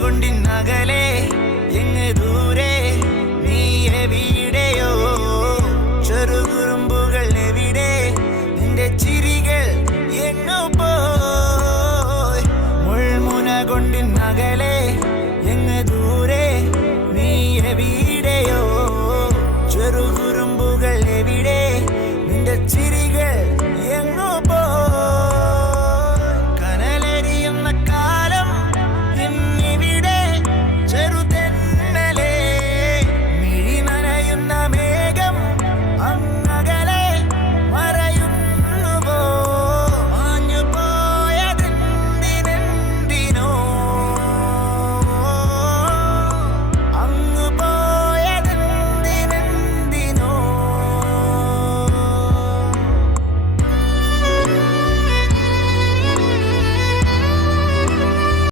കൊണ്ടിന്നകലെ എങ്ങ് ദൂരെ നീ എവിടെയോ ചെറുകുറുമ്പുകൾ എവിടെ നിന്റെ ചിരികൾ എങ്ങോ പോയി മുൾമുന കൊണ്ടിന്നകലെ എങ്ങ് ദൂരെ നീ എവിടെയോ ചെറുകുറുമ്പുകൾ എവിടെ നിന്റെ ചിരി